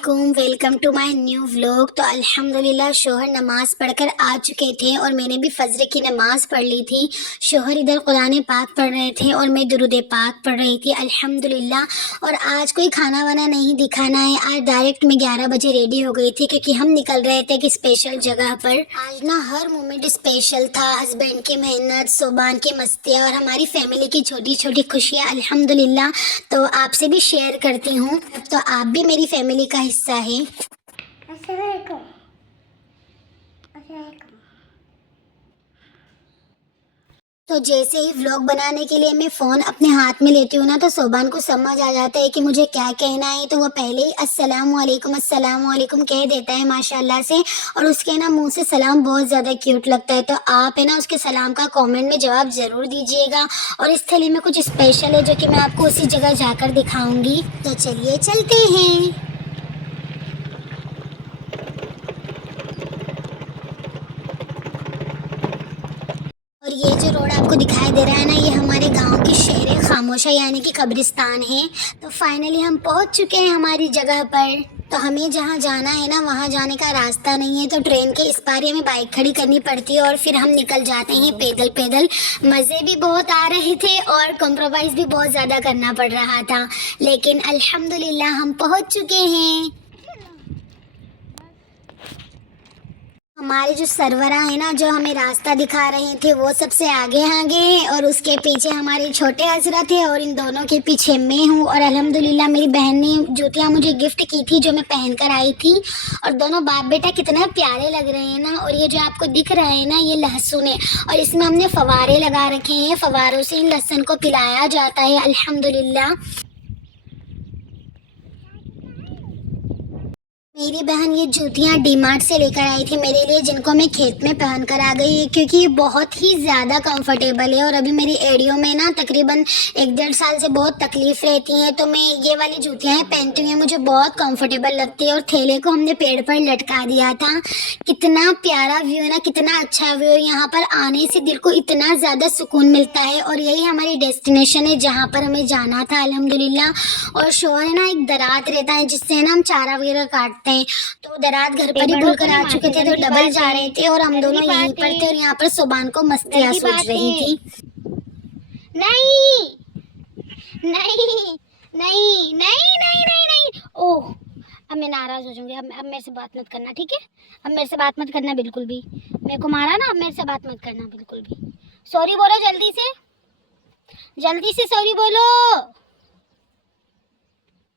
वालेकुम, welcome to my new vlog. तो अल्हम्दुलिल्लाह शोहर नमाज़ पढ़कर आ चुके थे और मैंने भी फजर की नमाज़ पढ़ ली थी। शोहर इधर कुरान पाक पढ़ रहे थे और मैं दुरूद पाक पढ़ रही थी अल्हम्दुलिल्लाह। और आज कोई खाना वाना नहीं दिखाना है, आज डायरेक्ट मैं 11 बजे रेडी हो गई थी क्योंकि हम निकल रहे थे कि स्पेशल जगह पर। आज ना हर मोमेंट स्पेशल था, हस्बैंड की मेहनत, सोबान की मस्तियाँ और हमारी फैमिली की छोटी छोटी खुशियाँ अल्हम्दुलिल्लाह। तो आपसे भी शेयर करती हूँ, तो आप भी मेरी फैमिली का हिस्सा है। अस्सलामुअलैकुम। अस्सलामुअलैकुम। तो जैसे ही व्लॉग बनाने के लिए मैं फ़ोन अपने हाथ में लेती हूँ ना, तो सोबान को समझ आ जाता है कि मुझे क्या कहना है। तो वो पहले ही अस्सलाम वालेकुम कह देता है माशाल्लाह से। और उसके ना मुंह से सलाम बहुत ज़्यादा क्यूट लगता है। तो आप है ना उसके सलाम का कमेंट में जवाब ज़रूर दीजिएगा। और इस थैली में कुछ स्पेशल है जो कि मैं आपको उसी जगह जाकर दिखाऊंगी। तो चलिए चलते हैं। और ये जो रोड आपको दिखाई दे रहा है ना, ये हमारे गांव की शेर खामोशा यानी कि कब्रिस्तान है। तो फाइनली हम पहुंच चुके हैं हमारी जगह पर। तो हमें जहाँ जाना है ना, वहाँ जाने का रास्ता नहीं है, तो ट्रेन के इस पार ही हमें बाइक खड़ी करनी पड़ती है और फिर हम निकल जाते हैं पैदल पैदल। मज़े भी बहुत आ रहे थे और कॉम्प्रोमाइज़ भी बहुत ज़्यादा करना पड़ रहा था, लेकिन अल्हम्दुलिल्लाह हम पहुँच चुके हैं। हमारे जो सरवरा है ना, जो हमें रास्ता दिखा रहे थे, वो सबसे आगे आगे हैं और उसके पीछे हमारे छोटे हजरत है और इन दोनों के पीछे मैं हूँ। और अल्हम्दुलिल्लाह मेरी बहन ने जूतियाँ मुझे गिफ्ट की थी जो मैं पहन कर आई थी। और दोनों बाप बेटा कितना प्यारे लग रहे हैं ना। और ये जो आपको दिख रहा है ना, ये लहसुन है और इसमें हमने फवारे लगा रखे हैं, फवारों से इन लहसुन को पिलाया जाता है अल्हम्दुलिल्लाह। मेरी बहन ये जूतियाँ डीमार्ट से लेकर आई थी मेरे लिए, जिनको मैं खेत में पहन कर आ गई क्योंकि ये बहुत ही ज़्यादा कंफर्टेबल है। और अभी मेरी एड़ियों में ना तकरीबन 1-1.5 साल से बहुत तकलीफ़ रहती है, तो मैं ये वाली जूतियाँ पहनती हूँ, मुझे बहुत कंफर्टेबल लगती है। और थैले को हमने पेड़ पर लटका दिया था। कितना प्यारा व्यू है ना, कितना अच्छा व्यू है। यहाँ पर आने से दिल को इतना ज़्यादा सुकून मिलता है। और यही हमारी डेस्टिनेशन है जहाँ पर हमें जाना था अल्हम्दुलिल्लाह। और शोहर है ना एक दरात रहता है जिससे ना हम चारा वगैरह काटते हैं, तो दरात घर पर ही भूल कर आ चुके थे, तो डबल जा रहे थे और हम दोनों यहीं पर थे। और यहाँ पर सोबान को मस्तियाँ सूझ रही थी। नहीं नहीं नहीं नहीं नहीं नहीं नहीं, ओह अब मैं नाराज हो जाऊंगी। अब मेरे से बात मत करना, ठीक है? अब मेरे से बात मत करना बिल्कुल भी। मेरे को मारा ना, अब मेरे से बात मत करना बिल्कुल भी। सॉरी बोलो जल्दी से सॉरी बोलो।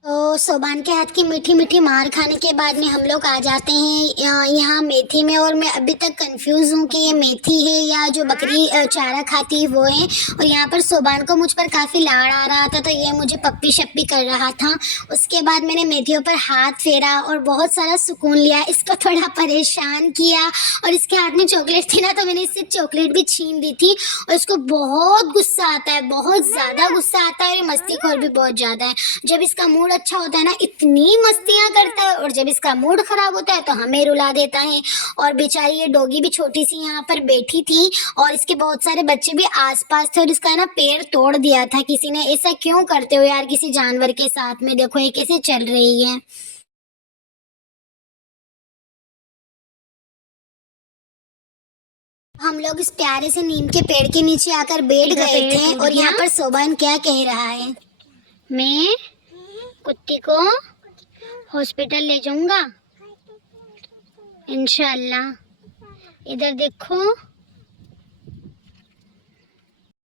तो सोबान के हाथ की मीठी मीठी मार खाने के बाद में हम लोग आ जाते हैं यहाँ मेथी में। और मैं अभी तक कंफ्यूज हूँ कि ये मेथी है या जो बकरी चारा खाती है वो है। और यहाँ पर सोबान को मुझ पर काफ़ी लाड़ आ रहा था, तो ये मुझे पप्पी शप्पी कर रहा था। उसके बाद मैंने मेथियों पर हाथ फेरा और बहुत सारा सुकून लिया, इसको थोड़ा परेशान किया। और इसके हाथ में चॉकलेट थी ना, तो मैंने इससे चॉकलेट भी छीन दी थी। और इसको बहुत गुस्सा आता है, बहुत ज़्यादा गुस्सा आता है और मस्तीखोर भी बहुत ज़्यादा है। जब इसका मूड अच्छा होता है ना, इतनी मस्तियाँ करता है, और जब इसका मूड खराब होता है तो हमें रुला देता है। और बेचारी ये डॉगी भी छोटी सी यहाँ पर बैठी थी और इसके बहुत सारे बच्चे भी आसपास थे और इसका ना पैर तोड़ दिया था किसी ने। ऐसा क्यों करते हो यार किसी जानवर के साथ में? देखो ये कैसे चल रही है। हम लोग इस प्यारे से नीम के पेड़ के नीचे आकर बैठ गए थे। और यहाँ पर सोबान क्या कह रहा है, मैं कुत्ती को हॉस्पिटल ले जाऊंगा इंशाल्लाह। इधर देखो।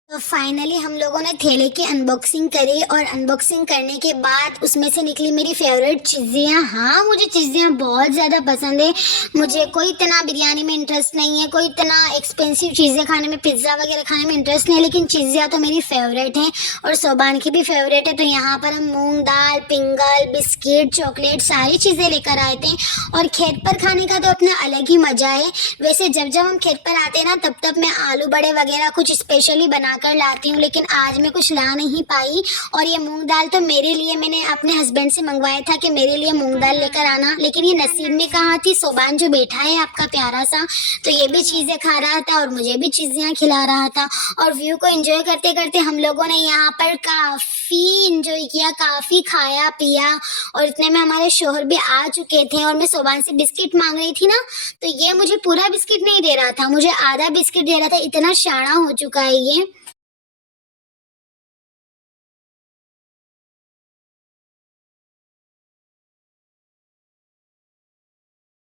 तो फाइनली हम लोगों ने थैले की अनबॉक्सिंग करी और अनबॉक्सिंग करने के बाद उसमें से निकली मेरी फेवरेट चीज़ियाँ। हाँ, मुझे चीज़ियाँ बहुत ज़्यादा पसंद है। मुझे कोई इतना बिरयानी में इंटरेस्ट नहीं है, कोई इतना एक्सपेंसिव चीज़ें खाने में, पिज़्ज़ा वगैरह खाने में इंटरेस्ट नहीं है, लेकिन चीज़ियाँ तो मेरी फेवरेट हैं और सोबान की भी फेवरेट है। तो यहाँ पर हम मूंग दाल, पिंगल, बिस्किट, चॉकलेट सारी चीज़ें लेकर आए थे। और खेत पर खाने का तो अपना अलग ही मज़ा है। वैसे जब जब हम खेत पर आते हैं ना, तब तब मैं आलू बड़े वगैरह कुछ स्पेशली बना कर लाती हूँ, लेकिन आज मैं कुछ ला नहीं पाई। और ये मूंग दाल तो मेरे लिए मैंने अपने हस्बैंड से मंगवाया था कि मेरे लिए मूंग दाल लेकर आना, लेकिन ये नसीब में कहाँ थी। सोबान जो बैठा है आपका प्यारा सा, तो ये भी चीज़ें खा रहा था और मुझे भी चीज़ें खिला रहा था। और व्यू को एंजॉय करते करते हम लोगों ने यहाँ पर काफ़ी इंजॉय किया, काफ़ी खाया पिया। और इतने में हमारे शोहर भी आ चुके थे और मैं सोबान से बिस्किट मांग रही थी ना, तो ये मुझे पूरा बिस्किट नहीं दे रहा था, मुझे आधा बिस्किट दे रहा था। इतना शाना हो चुका है ये।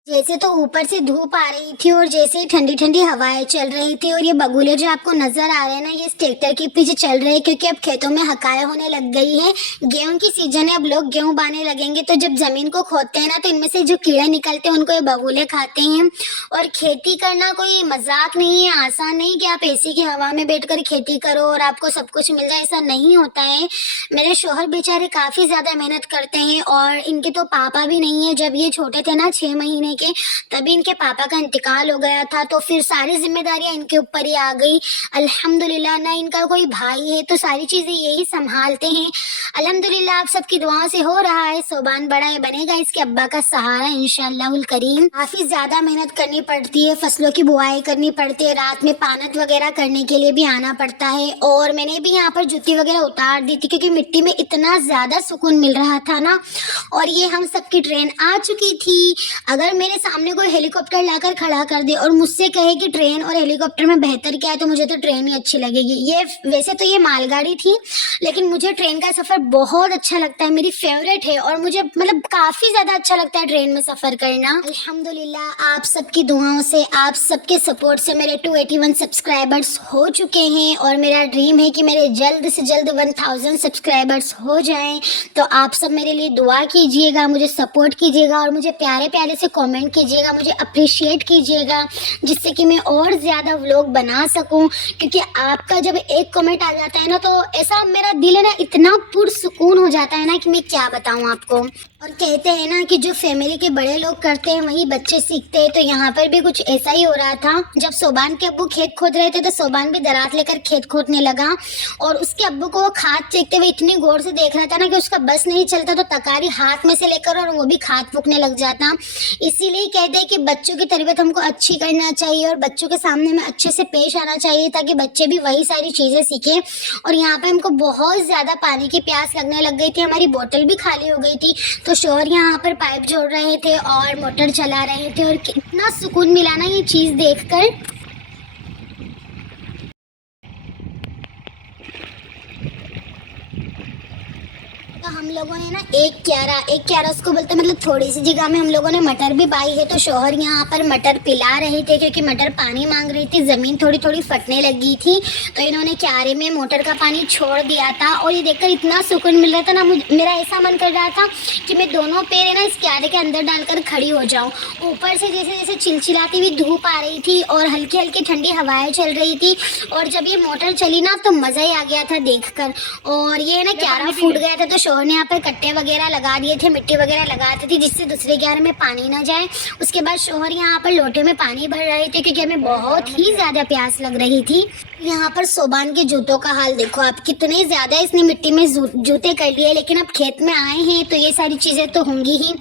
जैसे तो ऊपर से धूप आ रही थी और जैसे ही ठंडी ठंडी हवाएं चल रही थी। और ये बगुले जो आपको नजर आ रहे हैं ना, ये इस ट्रैक्टर के पीछे चल रहे हैं, क्योंकि अब खेतों में हकाया होने लग गई है। गेहूं की सीजन है, अब लोग गेहूं बाने लगेंगे, तो जब जमीन को खोदते हैं ना, तो इनमें से जो कीड़े निकलते हैं उनको ये बगुले खाते हैं। और खेती करना कोई मजाक नहीं है, आसान नहीं कि आप एसी की हवा में बैठकर खेती करो और आपको सब कुछ मिल जाए, ऐसा नहीं होता है। मेरे शोहर बेचारे काफी ज्यादा मेहनत करते हैं और इनके तो पापा भी नहीं है। जब ये छोटे थे ना 6 महीने के, तभी इनके पापा का इंतकाल हो गया था, तो फिर सारी जिम्मेदारियां इनके ऊपर ही आ गई। अल्हम्दुलिल्लाह ना इनका कोई भाई है, तो सारी चीजें यही संभालते हैं। अल्हम्दुलिल्लाह आप सबकी दुआओं से हो रहा है। सोबान बड़ा है, बनेगा इसके अब्बा का सहारा इंशाअल्लाहुल करीम। काफी ज्यादा मेहनत करनी पड़ती है, फसलों की बुआई करनी पड़ती है, रात में पानत वगैरह करने के लिए भी आना पड़ता है। और मैंने भी यहाँ पर जुत्ती वगैरह उतार दी थी, क्योंकि मिट्टी में इतना ज्यादा सुकून मिल रहा था ना। और ये हम सबकी ट्रेन आ चुकी थी। अगर मेरे सामने कोई हेलीकॉप्टर लाकर खड़ा कर दे और मुझसे कहे कि ट्रेन और हेलीकॉप्टर में बेहतर क्या है, तो मुझे तो ट्रेन ही अच्छी लगेगी। ये वैसे तो ये मालगाड़ी थी, लेकिन मुझे ट्रेन का सफ़र बहुत अच्छा लगता है, मेरी फेवरेट है। और मुझे मतलब काफ़ी ज़्यादा अच्छा लगता है ट्रेन में सफ़र करना। अल्हम्दुलिल्लाह आप सबकी दुआओं से, आप सबके सपोर्ट से मेरे 281 सब्सक्राइबर्स हो चुके हैं। और मेरा ड्रीम है कि मेरे जल्द से जल्द 1000 सब्सक्राइबर्स हो जाएं। तो आप सब मेरे लिए दुआ कीजिएगा, मुझे सपोर्ट कीजिएगा और मुझे प्यारे प्यारे से कमेंट कीजिएगा, मुझे अप्रिशिएट कीजिएगा, जिससे कि मैं और ज़्यादा व्लॉग बना सकूं। क्योंकि आपका जब एक कमेंट आ जाता है ना, तो ऐसा मेरा दिल है ना इतना पुरसुकून हो जाता है ना कि मैं क्या बताऊं आपको। और कहते हैं ना कि जो फैमिली के बड़े लोग करते हैं वही बच्चे सीखते हैं, तो यहाँ पर भी कुछ ऐसा ही हो रहा था। जब सोबान के अब्बू खेत खोद रहे थे, तो सोबान भी दरात लेकर खेत खोदने लगा। और उसके अब्बू को वो खाद फेंकते हुए इतनी गौर से देख रहा था ना कि उसका बस नहीं चलता, तो तकारी हाथ में से लेकर और वो भी खाद फूकने लग जाता। इसीलिए कहते हैं कि बच्चों की तरबियत हमको अच्छी करना चाहिए और बच्चों के सामने में अच्छे से पेश आना चाहिए, ताकि बच्चे भी वही सारी चीज़ें सीखें। और यहाँ पे हमको बहुत ज़्यादा पानी की प्यास लगने लग गई थी, हमारी बोतल भी खाली हो गई थी। तो शोहर यहाँ पर पाइप जोड़ रहे थे और मोटर चला रहे थे, और कितना सुकून मिला ना ये चीज़ देखकर। तो हम लोगों ने ना एक क्यारा उसको बोलते मतलब थोड़ी सी जगह में हम लोगों ने मटर भी बाई है। तो शोहर यहाँ पर मटर पिला रहे थे, क्योंकि मटर पानी मांग रही थी, ज़मीन थोड़ी थोड़ी फटने लगी थी। तो इन्होंने क्यारे में मोटर का पानी छोड़ दिया था। और ये देखकर इतना सुकून मिल रहा था ना, मेरा ऐसा मन कर रहा था कि मैं दोनों पैर है ना इस क्यारे के अंदर डालकर खड़ी हो जाऊँ। ऊपर से जैसे जैसे चिलचिलाती हुई धूप आ रही थी और हल्की हल्की ठंडी हवाएं चल रही थी। और जब ये मोटर चली ना, तो मज़ा ही आ गया था देखकर। और ये ना क्यारा फूट गया था, तो शोहर ने यहाँ पर कट्टे वगैरह लगा दिए थे, मिट्टी वगैरह लगाते थे, जिससे दूसरे क्यारे में पानी ना जाए। उसके बाद शोहर यहाँ पर लोटे में पानी भर रहे थे, क्योंकि हमें बहुत ही ज़्यादा प्यास लग रही थी। यहाँ पर सोबान के जूतों का हाल देखो आप, कितने ज़्यादा इसने मिट्टी में जूते कर लिए। लेकिन अब खेत में आए हैं तो ये सारी चीज़ें तो होंगी ही।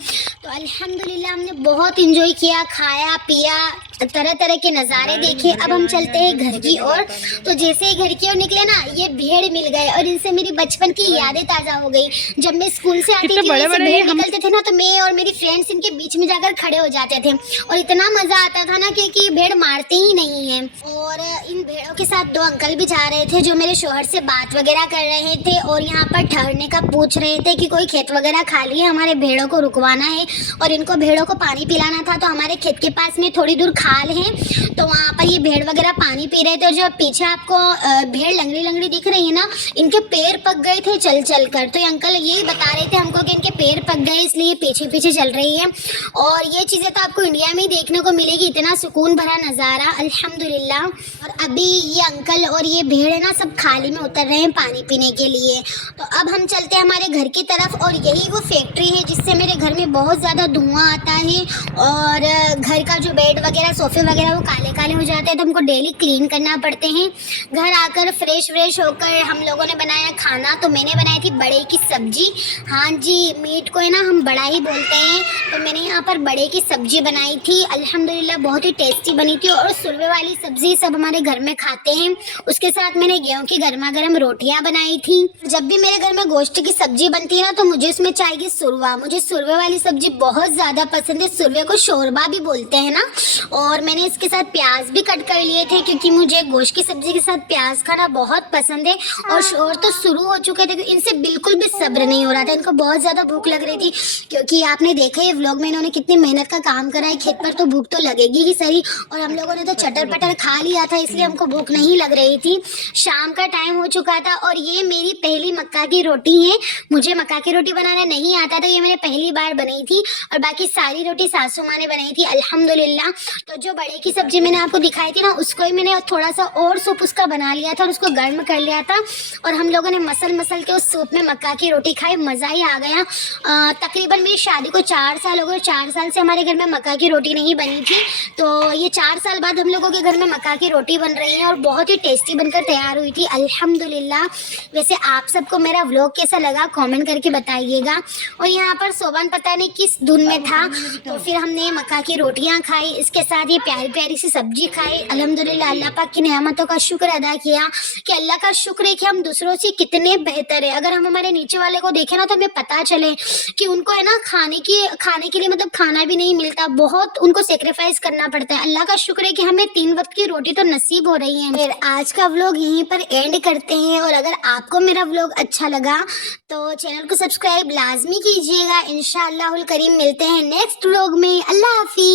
तो अल्हम्दुलिल्लाह हमने बहुत इंजॉय किया, खाया पिया, तरह तरह के नज़ारे देखे। अब हम चलते हैं घर की ओर। तो जैसे ही घर की ओर निकले ना, ये भेड़ मिल गए और इनसे मेरी बचपन की यादें ताज़ा हो गई। जब मैं स्कूल से आती थी, भेड़ निकलते थे ना, तो मैं और मेरी फ्रेंड्स इनके बीच में जाकर खड़े हो जाते थे। और इतना मज़ा आता था ना, क्योंकि भेड़ मारते ही नहीं हैं। और इन भेड़ों के साथ 2 अंकल भी जा रहे थे, जो मेरे शोहर से बात वगैरह कर रहे थे और यहाँ पर ठहरने का पूछ रहे थे कि कोई खेत वगैरह खाली है, हमारे भेड़ों को रुकवाना है और इनको भेड़ों को पानी पिलाना था। तो हमारे खेत के पास में थोड़ी दूर खाल है, तो वहाँ पर ये भेड़ वगैरह पानी पी रहे थे। और जो पीछे आपको भेड़ लंगड़ी लंगड़ी दिख रही है ना, इनके पैर पक गए थे चल चल कर। तो ये अंकल यही बता रहे थे हमको कि इनके पैर पक गए, इसलिए पीछे पीछे चल रही है। और ये चीज़ें तो आपको इंडिया में ही देखने को मिलेगी, इतना सुकून भरा नज़ारा अल्हम्दुलिल्लाह। और अभी ये अंकल और ये भेड़ है ना, सब खाली में उतर रहे हैं पानी पीने के लिए। तो अब हम चलते हैं हमारे घर की तरफ। और यही वो फैक्ट्री है जिससे मेरे घर में बहुत ज़्यादा धुआं आता है और घर का जो बेड वगैरह सोफे वगैरह वो काले काले हो जाते हैं, तो हमको डेली क्लीन करना पड़ते हैं। घर आकर फ्रेश होकर हम लोगों ने बनाया खाना। तो मैंने बनाई थी बड़े की सब्जी। हाँ जी, मीट को है ना हम बड़ा ही बोलते हैं, तो मैंने यहाँ पर बड़े की सब्जी बनाई थी। अल्हम्दुलिल्लाह बहुत ही टेस्टी बनी थी, और सुरवे वाली सब्जी सब हमारे घर में खाते हैं। उसके साथ मैंने गेहूं की गर्मा गर्म रोटियां बनाई थी। जब भी मेरे घर में गोश्त की सब्जी बनती है ना, तो मुझे उसमें चाहिए सुरवा। मुझे सुरवे वाली सब्जी बहुत ज़्यादा पसंद है। सुरवे को शोरबा भी बोलते हैं ना। और मैंने इसके साथ प्याज भी कट कर लिए थे, क्योंकि मुझे गोश्त की सब्जी के साथ प्याज खाना बहुत पसंद है। और शोर तो शुरू हो चुके थे, इनसे बिल्कुल भी सब्र नहीं हो रहा था। इनको बहुत ज़्यादा भूख लग रही थी, क्योंकि आपने देखा है व्लॉग में इन्होंने कितनी मेहनत का काम करा है खेत पर, तो भूख तो लगेगी ही सही। और हम लोगों ने तो चटर पटर खा लिया था, इसलिए हमको भूख नहीं लग रही थी। शाम का टाइम हो चुका था, और ये मेरी पहली मक्का की रोटी है। मुझे मक्का की रोटी बनाना नहीं आता था, ये मैंने पहली बार बनाई थी। और बाकी सारी रोटी सासू माँ ने बनाई थी अल्हम्दुलिल्लाह। तो जो बड़े की सब्जी मैंने आपको दिखाई थी ना, उसको ही मैंने थोड़ा सा और सूप उसका बना लिया था और उसको गर्म कर लिया था। और हम लोगों ने मसल के उस सूप में मक्का की रोटी खाई, मज़ा ही आ गया। तकरीबन मेरी शादी को 4 साल हो गए। 4 साल से हमारे घर में मक्का की रोटी नहीं बनी थी, तो ये 4 साल बाद हम लोगों के घर में मक्का की रोटी बन रही है, और बहुत ही टेस्टी बनकर तैयार हुई थी अल्हम्दुलिल्लाह। वैसे आप सबको मेरा व्लॉग कैसा लगा कमेंट करके बताइएगा। और यहाँ पर सोबन पता नहीं किस धुन में था, तो फिर हमने मक्का की रोटियाँ खाई, इसके साथ ये प्यारी प्यारी सी सब्जी खाई। अल्हम्दुलिल्लाह अल्लाह पाक की नेमतों का शुक्र अदा किया, कि अल्लाह का शुक्र है कि हम दूसरों से कितने बेहतर है। अगर हम हमारे नीचे वाले को देखें ना, तो हमें पता चले कि उनको है ना खाने के लिए मतलब खाना भी नहीं मिलता, बहुत उनको सेक्रीफाइस करना पड़ता है। अल्लाह का शुक्र है कि हमें 3 वक्त की रोटी तो नसीब हो रही है। फिर आज का व्लॉग यहीं पर एंड करते हैं। और अगर आपको मेरा व्लॉग अच्छा लगा तो चैनल को सब्सक्राइब लाजमी कीजिएगा। इंशाअल्लाहुल करीम मिलते हैं नेक्स्ट व्लॉग में। अल्लाह हाफिज़।